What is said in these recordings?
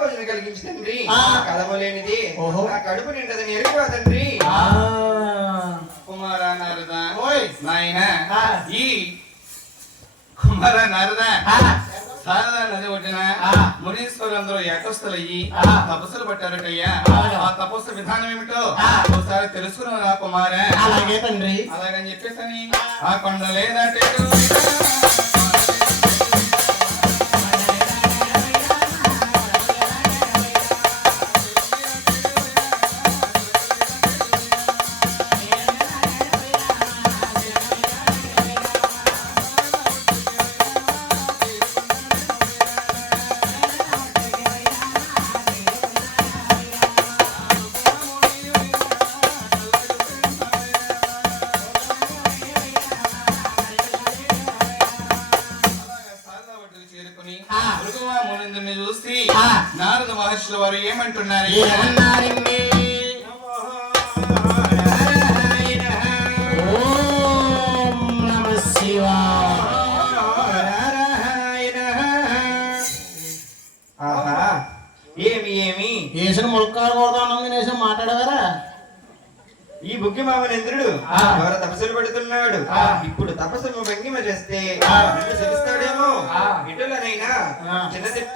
భోజనం కలిగించి తండ్రి కలవలేనిది నా కడుపు నిండదని ఎరుగు తండ్రి. కుమార నారద నాయన ఈ కుమార నారద శారదా నది ఒడ్డిన మునీశ్వరులందరూ ఏకస్తులయ్యి తపస్సులు పట్టారటయ్యా. ఆ తపస్సు విధానం ఏమిటో ఒకసారి తెలుసుకున్నా కుమార. అలాగే తండ్రి. అలాగని చెప్పేసని ఆ కొండలే దాటేటు చూసి నారద మహర్షుల వారు ఏమంటున్నారు? ఏమి ఏమి ఏసిన ములక్కాడు పోతాను నేసం మాట్లాడవరా? ఈ బుగ్గి మామనేంద్రుడు ఎవరో తపస్సులు పెడుతున్నాడు. ఇప్పుడు తపస్సును భంగిమ చేస్తే తెలుస్తాడేమో. ఇటులనైనా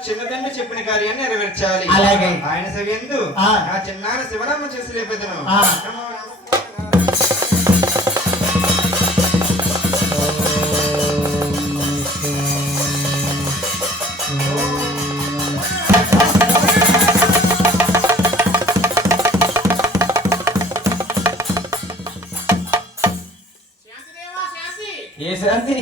చిన్నదండ్రి చెప్పిన కార్యాన్ని నెరవేర్చాలి. ఆయన సవ్యందు నా చిన్నాన్న శివనామ చేసి లేపెదను. ఏ శాంతి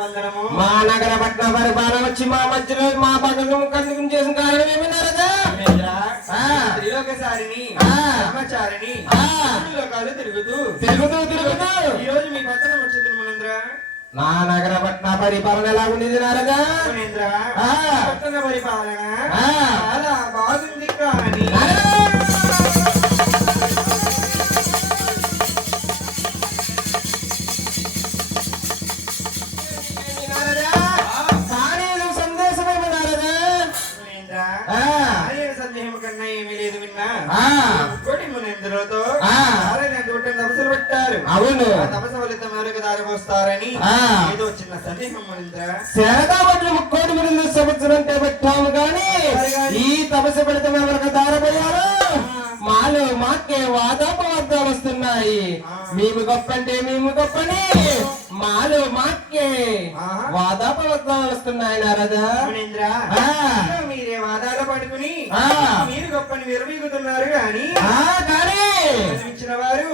వందనము మా నగర పట్నం పరిపాలన వచ్చి మా మధ్యలో మా పక్కన కందుకు చేసిన కారణం ఏమన్నారదా? తిరుగుతూ ఈ రోజు మీ పట్టణం వచ్చింది మునీంద్ర. నా నగర పట్న పరిపాలన ఎలా ఉండేది నారదా? మునీంద్ర పట్టణ పరిపాలన చాలా బాగుంది. కానీ తపస్సులు పెట్టారు. అవును. తపస్సు ఫలితం ఎవరికి దారిపోస్తారని ఏదో చిన్న సందేహం. కోటి 3 సంవత్సరం పెట్టాము కానీ ఈ తపస్సు ఫలితం ఎవరికి దారిపోయారు? మాలో మాకే వాదాపవాదాలు వస్తున్నాయి. మేము గొప్పంటే మేము గొప్పని మాలో మాకే వాదాపవాదాలు వస్తున్నాయి నారదా. మీరే వాదాలు పడుకుని మీరు గొప్పని విరవీగుతున్నారు. కానీ ఇచ్చిన వారు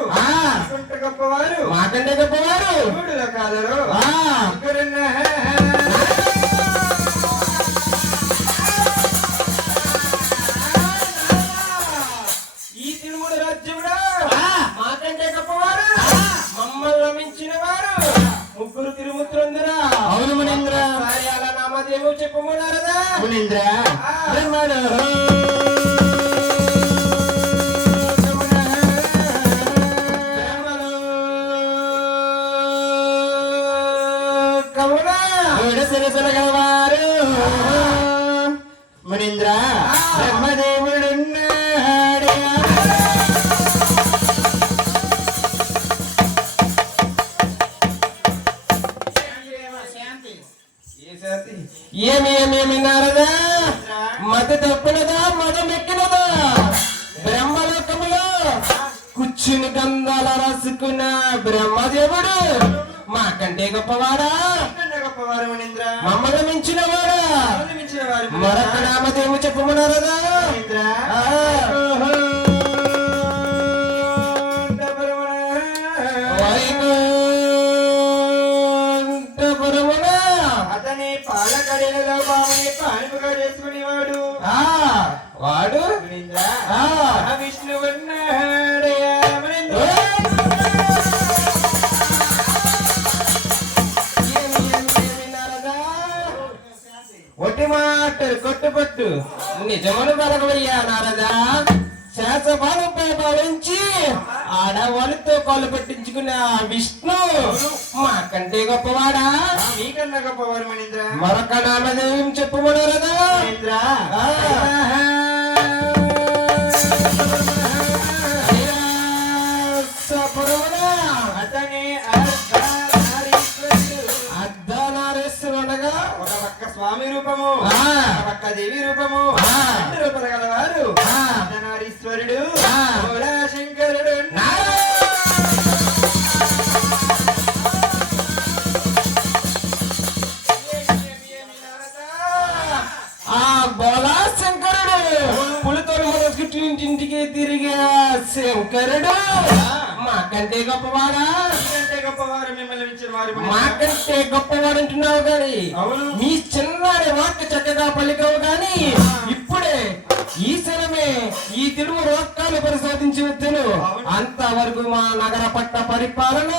గొప్పవారు మాకంటే గొప్పవారు కాదరు. ఈ తిరుమల రాజ్యముడా మాకంటే గొప్పవారు మమ్మల్ని మించిన వారు ముగ్గురు తిరుముత్రుందిరా. అవును మునీంద్ర. అలా నామదేమో చెప్పమన్నారదా? మునీంద్ర గలవారు మునీంద్ర బ్రహ్మదేవుడున్నాడు. ఏమి నారదా? మత తప్పినదా మదం ఎక్కినదా? బ్రహ్మలోకములో కూర్చుని గంధాల రాసుకున్న బ్రహ్మదేవుడు మాకంటే గొప్పవాడా? మమ్మల్ని మించిన వాడా? మరొక నామదేమో చెప్పమన్నారదా? అతని పాలకడలో పానుపుగా చేసుకునేవాడు. వాడు విష్ణువున్నాడయా. ఒట్టి మాటలు కొట్టుపట్టు నిజమును పలకవయ్యా నారదా. శాసపాలపై భావించి ఆడవాళ్ళతో కాలు పట్టించుకునే ఆ విష్ణు మాకంటే గొప్పవాడా? మీకన్నా గొప్పవారు మణీంద్ర. మరొక నామదేవం చెప్పుమనరదా? మణీంద్ర అతనే అర్ధనారీశ్వరుడగా ఒక పక్క స్వామి రూపము, ఒక పక్క దేవి రూపము, రెండు రూపాయలు గలవారు అర్ధనారీశ్వరుడు శంకరుడు. ఆ బోలా శంకరుడు పులితో ఇంటింటికి తిరిగే శంకరుడు మాకంటే గొప్పవాడా? గొప్పవారు మిమ్మల్ని మించిన వారు. మాకంటే గొప్పవాడు అంటున్నావు గాని అవును, మీ చిన్నారి వాక్య చక్కగా పలికవు గాని ఇప్పుడే ఈ క్షణమే ఈ తెలుగు రోక్కాలు పరిశోధించి వచ్చాను. అంతవరకు మా నగర పట్ట పరిపాలన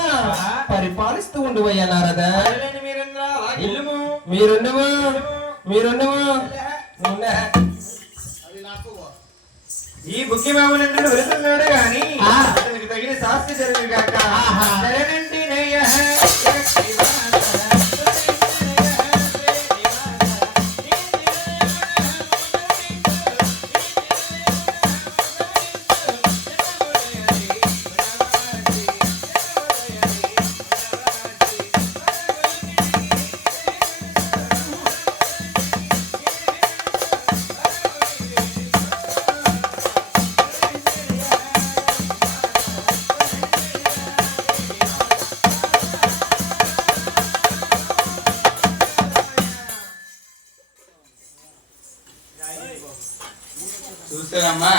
పరిపాలిస్తూ ఉండువయ్యా నారదా. మీరుండము ఈ బుక్కి మామూలు వెళుతున్నాడు గాని అతనికి తగిన శాస్త్రి జరుగు కాక చూసారమ్మా.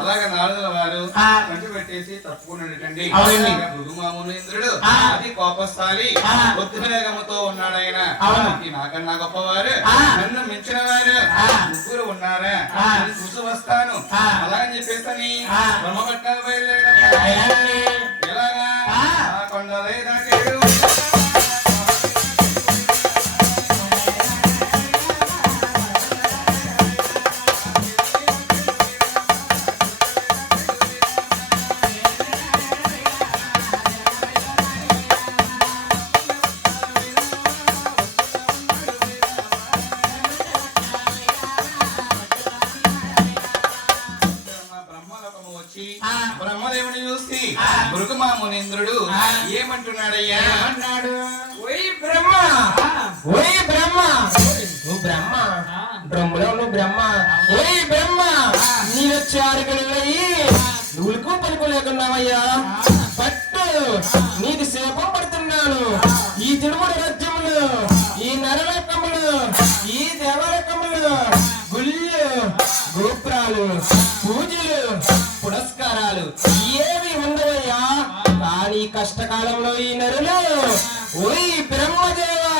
అలాగే నారదుల వారు కంటి పెట్టేసి తప్పుకున్నట్టండి. భృగుమామునీంద్రుడు అది కోపస్థాలి బుద్ధివేగముతో ఉన్నాడు. ఆయన నాకన్నా గొప్పవారు, నన్ను మించిన వారు ముగ్గురు ఉన్నారా, చూసి వస్తాను అలాగని చెప్పేసి బ్రహ్మపట్నాలు బయలుదేరాడు. ఇలాగా కొండలే దాటాడు. బ్రహ్మదేవుని చూసి భృగుమామునీంద్రుడు ఏమంటున్నాడయ్యా? అన్నాడు, ఓయ్ బ్రహ్మ, ఓయ్ బ్రహ్మ, నువ్వు బ్రహ్మ, బ్రహ్మలో నువ్వు బ్రహ్మ, ఓయ్ బ్రహ్మ, నీ వచ్చి ఆరుగలయ్యి నువ్వులకు పలుకోలేకున్నావయ్యా. పట్టు నీకు శాపం పడుతున్నాను. ఈ తిరుమల రాజ్యములు, ఈ నరలోకములు, ఈ దేవలోకములు, గుళ్ళు, గోపురాలు, పూజలు, పురస్కారాలు ఏవి ఉండవయ్యా. కానీ కష్టకాలంలో ఈ నరులు ఓయ్ బ్రహ్మదేవా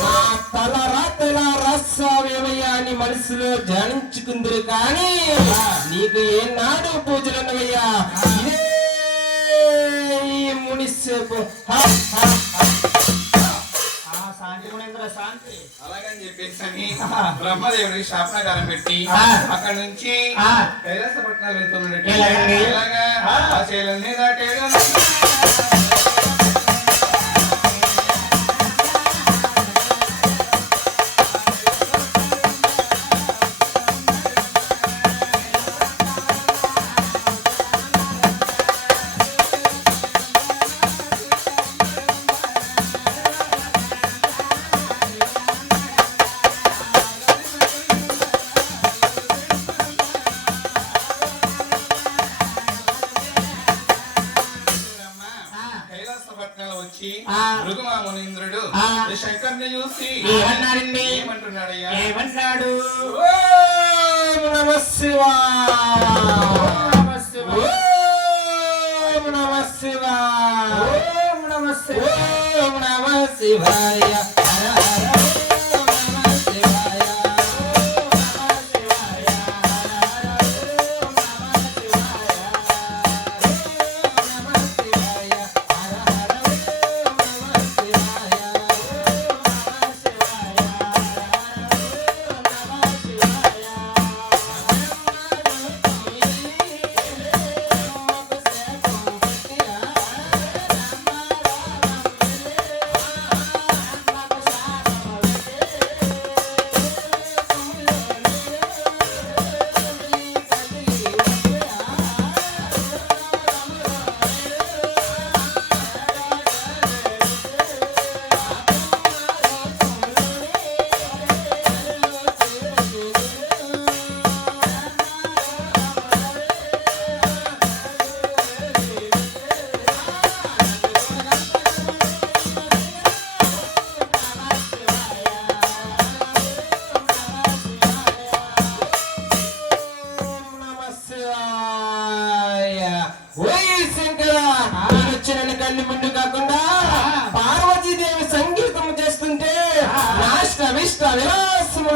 నా తల రాతల రస్సావేమయ్యా అని మనసులో ధ్యానించుకుందరు. కానీ నీకు ఏనాడు పూజలు ఉన్నవయ్యా. ఇదే ఈ మునిసేపు అలాగని చెప్పేసి బ్రహ్మదేవుడికి శాపనకారం పెట్టి అక్కడ నుంచి కైలాసపట్నాలు వెళ్తున్నట్టు ఇలాగా ఆ శైలల్ని దాటేయడం. వచ్చి భృగుమామునీంద్రుడు శంకర్ని చూసి ఏమన్నాడండి? ఏమంటున్నాడయ్యా? ఏమన్నాడు? ఓం నమః శివాయ, ఓం నమః శివాయ, ఓం నమః శివాయ, ఓం నమః శివాయ, హర హర ఓం నమః శివాయ, ఓం నమః శివాయ, హర హర ఓం నమః శివాయ, ఓం నమః శివాయ, హర హర ఓం నమః శివాయ, ఓం నమః శివాయ, హర హర ఓం నమః శివాయ.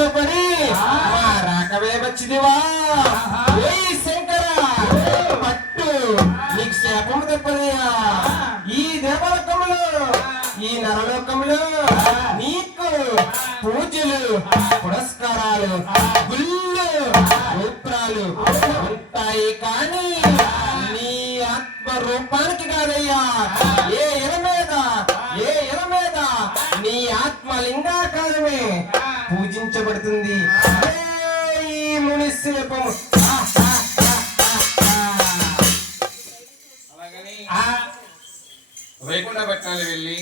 బాధలో పడి మా రాకవే వచ్చిదివా ఓయ్ శంకర పట్టు నీకు శాపము తప్పదయ్యా ఈ దేవలోకములో ఈ నరలోకములో నీకు పూజలు పురస్కారాలు గుళ్ళు గోత్రాలు ఉంటాయి కానీ నీ ఆత్మ రూపానికి కాదయ్యా ఏ ఇల మీద నీ ఆత్మ లింగాకారమే పూజించబడుతుంది ఈ మునిశిల్పము అలాగని వైకుంఠ పట్టణాలు వెళ్ళి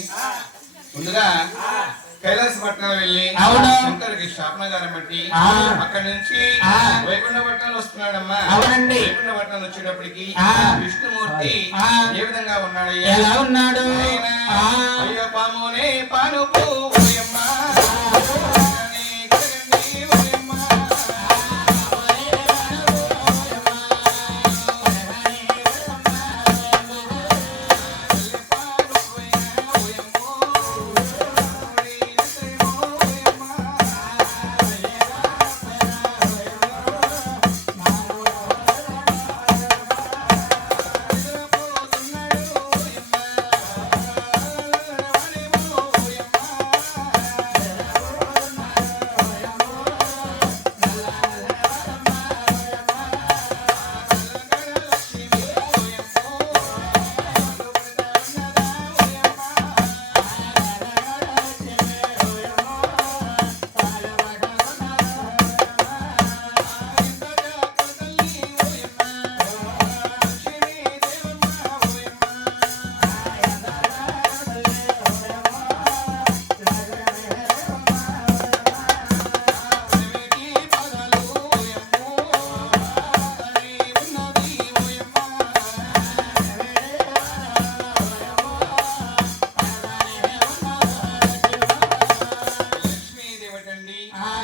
ముందుగా కైలాస పట్టణాలు వెళ్ళి అవును. శంకరుడికి శాపనగారం పెట్టి అక్కడి నుంచి వైకుంఠ పట్టణాలు వస్తున్నాడమ్మా. అవునండి. వైకుంఠ పట్టణాలు వచ్చేటప్పటికి విష్ణుమూర్తి ఏ విధంగా ఉన్నాడయ్యా? ఎలా ఉన్నాడు ఆయన, అయ్యో పామునే పానుపు ఓయమ్మా, కరగని కరగని ఓయమ్మా.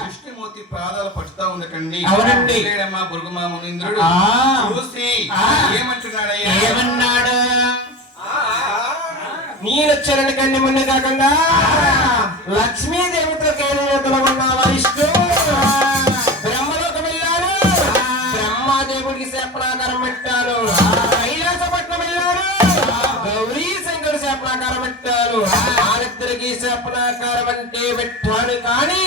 విష్ణుమూర్తి పాదాలు పట్టుతా ఉందటండి. అవునండి. లేడమ్మా బురుగుమా మునీంద్రుడు చూసి ఏమంటున్నాడయ్యా? ఏమన్నాడు నీలొచ్చరని కన్ని మున్ని కాకుండా లక్ష్మీదేవితో కేరళలో ఉన్నావా విష్ణు? బ్రహ్మలోకం వెళ్ళాను, బ్రహ్మాదేవుడికి శాపనాకారం పెట్టాను. కైలాసపట్నం వెళ్ళాను, గౌరీ శంకరు శాపనాకారం పెట్టాను. వాళ్ళిద్దరికి శాపనాకారం అంటే పెట్టాను కానీ